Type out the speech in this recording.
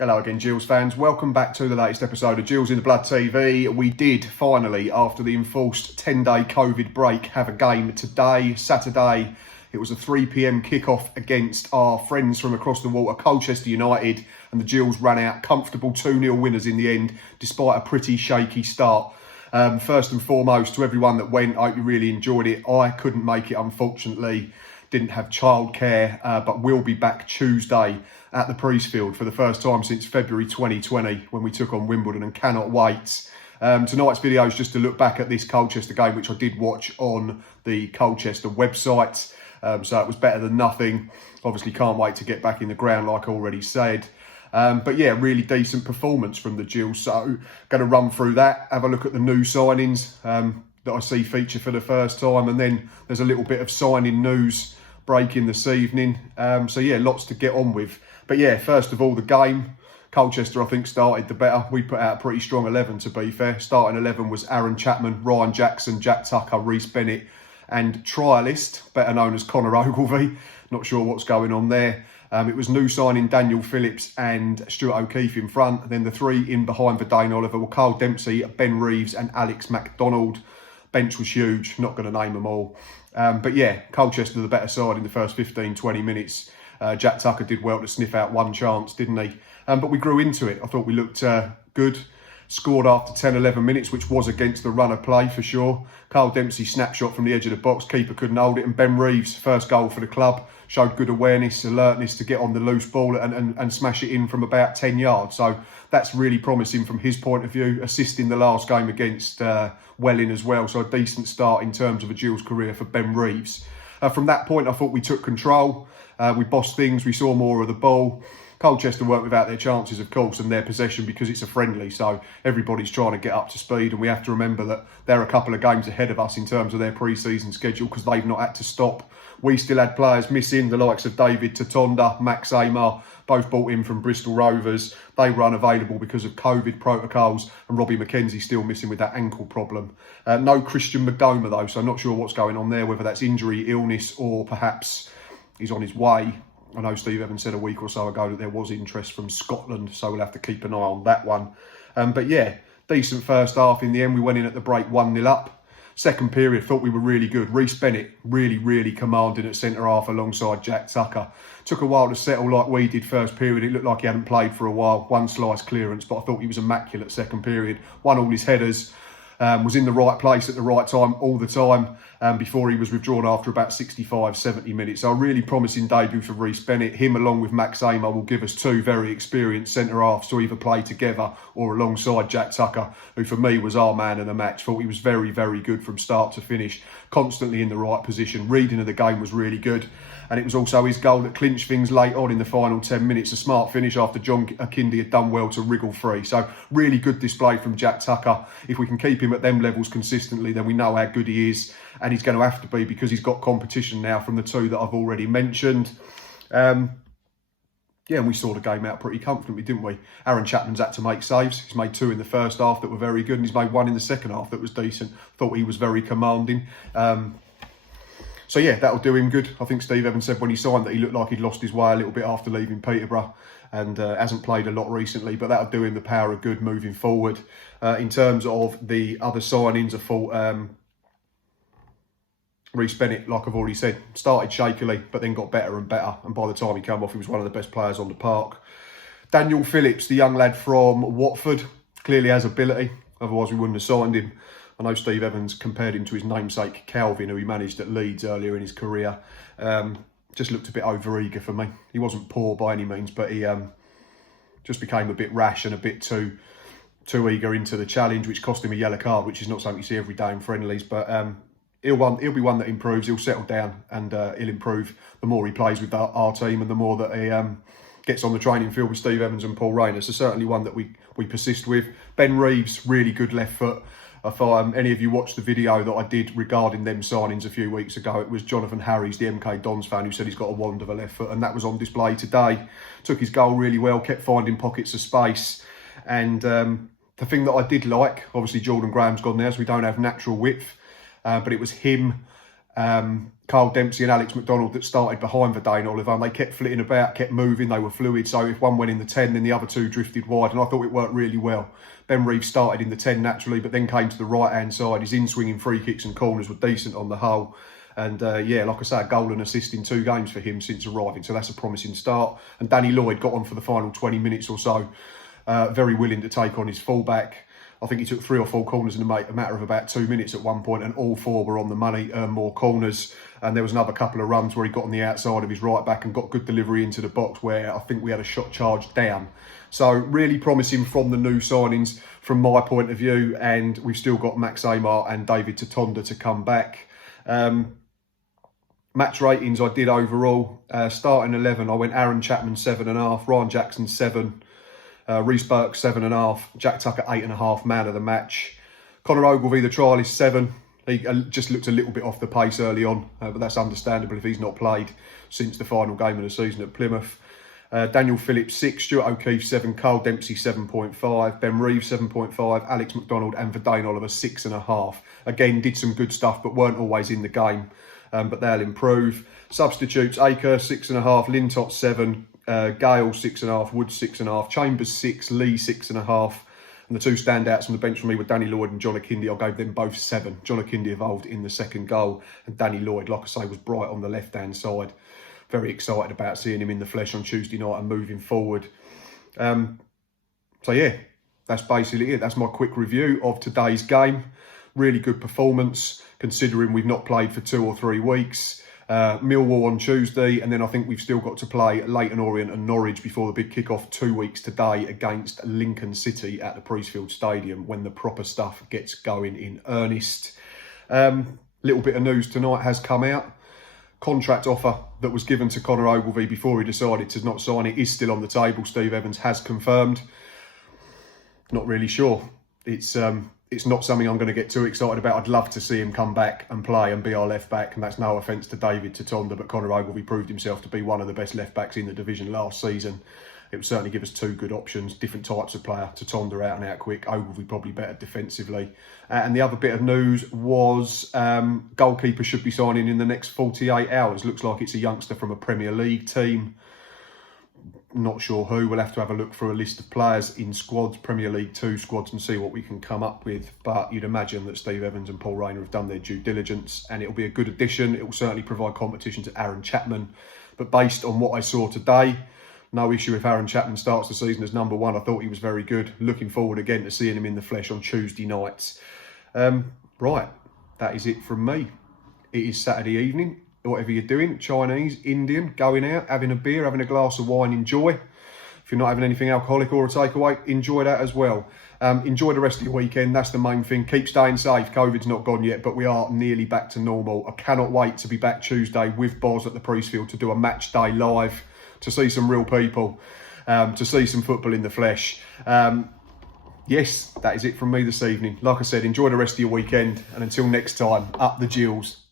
Hello again, Gills fans. Welcome back to the latest episode of Gills in the Blood TV. We did finally, after the enforced 10-day COVID break, have a game today, Saturday. It was a 3 p.m. kickoff against our friends from across the water, Colchester United, and the Gills ran out comfortable 2-0 winners in the end, despite a pretty shaky start. First and foremost, to everyone that went, I hope you really enjoyed it. I couldn't make it, unfortunately. Didn't have childcare, but will be back Tuesday at the Priestfield for the first time since February 2020 when we took on Wimbledon, and cannot wait. Tonight's video is just to look back at this Colchester game, which I did watch on the Colchester website. So it was better than nothing. Obviously can't wait to get back in the ground, like I already said. But yeah, really decent performance from the Gills. So going to run through that, have a look at the new signings that I see feature for the first time. And then there's a little bit of signing news breaking this evening. So yeah, lots to get on with. But yeah, first of all, the game. Colchester, I think, started the better. We put out a pretty strong 11, to be fair. Starting 11 was Aaron Chapman, Ryan Jackson, Jack Tucker, Reece Bennett, and trialist, better known as Connor Ogilvie. Not sure what's going on there. It was new signing Daniel Phillips and Stuart O'Keefe in front. Then the three in behind for Dane Oliver were Carl Dempsey, Ben Reeves and Alex MacDonald. Bench was huge, not going to name them all. But yeah, Colchester the better side in the first 15-20 minutes. Jack Tucker did well to sniff out one chance, didn't he? But we grew into it. I thought we looked good. Scored after 10-11 minutes, which was against the run of play for sure. Carl Dempsey snapshot from the edge of the box. Keeper couldn't hold it. And Ben Reeves, first goal for the club, showed good awareness, alertness to get on the loose ball and smash it in from about 10 yards. So that's really promising from his point of view. Assisting the last game against Welling as well. So a decent start in terms of a Gills career for Ben Reeves. From that point, I thought we took control. We bossed things. We saw more of the ball. Colchester weren't without their chances, of course, and their possession because it's a friendly. So everybody's trying to get up to speed. And we have to remember that they're a couple of games ahead of us in terms of their pre-season schedule because they've not had to stop. We still had players missing, the likes of David Tatonda, Max Amar, both brought in from Bristol Rovers. They were unavailable because of COVID protocols, and Robbie McKenzie still missing with that ankle problem. No Christian McDomer though, so I'm not sure what's going on there, whether that's injury, illness, or perhaps he's on his way. I know Steve Evans said a week or so ago that there was interest from Scotland, so we'll have to keep an eye on that one. But yeah, decent first half in the end. We went in at the break 1-0 up. Second period, thought we were really good. Reece Bennett, really commanding at centre-half alongside Jack Tucker. Took a while to settle like we did first period. It looked like he hadn't played for a while. One slice clearance, but I thought he was immaculate second period. Won all his headers. Was in the right place at the right time all the time before he was withdrawn after about 65-70 minutes. So a really promising debut for Reece Bennett. Him along with Max Amar will give us two very experienced centre-halves to either play together or alongside Jack Tucker, who for me was our man of the match. Thought he was very good from start to finish, constantly in the right position. Reading of the game was really good. And it was also his goal that clinched things late on in the final 10 minutes. A smart finish after John Akindi had done well to wriggle free. So really good display from Jack Tucker. If we can keep him at them levels consistently, then we know how good he is. And he's going to have to be because he's got competition now from the two that I've already mentioned. Yeah, and we saw the game out pretty comfortably, didn't we? Aaron Chapman's had to make saves. He's made two in the first half that were very good, and he's made one in the second half that was decent. Thought he was very commanding. So yeah, that'll do him good. I think Steve Evans said when he signed that he looked like he'd lost his way a little bit after leaving Peterborough and hasn't played a lot recently, but that'll do him the power of good moving forward. In terms of the other signings, I thought Reece Bennett, like I've already said, started shakily, but then got better and better. And by the time he came off, he was one of the best players on the park. Daniel Phillips, the young lad from Watford, clearly has ability. Otherwise, we wouldn't have signed him. I know Steve Evans compared him to his namesake Calvin, who he managed at Leeds earlier in his career. Just looked a bit over-eager for me. He wasn't poor by any means, but he just became a bit rash and a bit too eager into the challenge, which cost him a yellow card, which is not something you see every day in friendlies. But he'll be one that improves. He'll settle down and he'll improve the more he plays with our team and the more that he gets on the training field with Steve Evans and Paul Rayner. So certainly one that we persist with. Ben Reeves, really good left foot. If any of you watched the video that I did regarding them signings a few weeks ago, it was Jonathan Harries, the MK Dons fan, who said he's got a wand of a left foot, and that was on display today. Took his goal really well, kept finding pockets of space. And the thing that I did like, obviously Jordan Graham's gone now, so we don't have natural width, but it was him Carl Dempsey and Alex McDonald that started behind Verdane Oliver, and they kept flitting about, kept moving, they were fluid, so if one went in the 10, then the other two drifted wide, and I thought it worked really well. Ben Reeves started in the 10 naturally, but then came to the right-hand side. His in-swinging free kicks and corners were decent on the whole. And yeah, like I say, a goal and assist in 2 games for him since arriving, so that's a promising start. And Danny Lloyd got on for the final 20 minutes or so, very willing to take on his fullback. I think he took 3 or 4 corners in a matter of about 2 minutes at one point, and all 4 were on the money, earned more corners. And there was another couple of runs where he got on the outside of his right back and got good delivery into the box, where I think we had a shot charged down. So really promising from the new signings from my point of view, and we've still got Max Amar and David Tatonda to come back. Match ratings I did overall, starting 11, I went Aaron Chapman 7.5, Ryan Jackson 7, Reece Burke 7.5, Jack Tucker 8.5, man of the match. Connor Ogilvie, the trialist, 7. He just looked a little bit off the pace early on, but that's understandable if he's not played since the final game of the season at Plymouth. Daniel Phillips 6, Stuart O'Keefe 7, Carl Dempsey 7.5, Ben Reeves 7.5, Alex McDonald and Verdane Oliver 6.5. Again, did some good stuff, but weren't always in the game, but they'll improve. Substitutes, Aker 6.5, Lintott 7, Gale 6.5, Wood 6.5, Chambers 6, Lee 6.5. And the 2 standouts from the bench for me were Danny Lloyd and John Akindi. I gave them both 7. John Akindi evolved in the second goal, and Danny Lloyd, like I say, was bright on the left-hand side. Very excited about seeing him in the flesh on Tuesday night and moving forward. So yeah, that's basically it. That's my quick review of today's game. Really good performance, considering we've not played for 2 or 3 weeks. Millwall on Tuesday, and then I think we've still got to play Leyton Orient and Norwich before the big kick-off 2 weeks today against Lincoln City at the Priestfield Stadium, when the proper stuff gets going in earnest. Little bit of news tonight has come out. Contract offer that was given to Connor Ogilvie before he decided to not sign it is still on the table. Steve Evans has confirmed. Not really sure. It's not something I'm going to get too excited about. I'd love to see him come back and play and be our left back, and that's no offence to David Tatonda, but Connor Ogilvie proved himself to be one of the best left backs in the division last season. It would certainly give us 2 good options, different types of player. Tatonda out and out quick, Ogilvie probably better defensively. And the other bit of news was goalkeeper should be signing in the next 48 hours. Looks like it's a youngster from a Premier League team. Not sure who. We'll have to have a look through a list of players in squads, Premier League 2 squads, and see what we can come up with. But you'd imagine that Steve Evans and Paul Rayner have done their due diligence, and it'll be a good addition. It will certainly provide competition to Aaron Chapman. But based on what I saw today, no issue if Aaron Chapman starts the season as number 1. I thought he was very good. Looking forward again to seeing him in the flesh on Tuesday nights. Right, that is it from me. It is Saturday evening. Whatever you're doing, Chinese, Indian, going out, having a beer, having a glass of wine, enjoy. If you're not having anything alcoholic or a takeaway, enjoy that as well. Enjoy the rest of your weekend. That's the main thing. Keep staying safe. COVID's not gone yet, but we are nearly back to normal. I cannot wait to be back Tuesday with Boz at the Priestfield to do a match day live, to see some real people, to see some football in the flesh. Yes, that is it from me this evening. Like I said, enjoy the rest of your weekend, and until next time, up the Gills.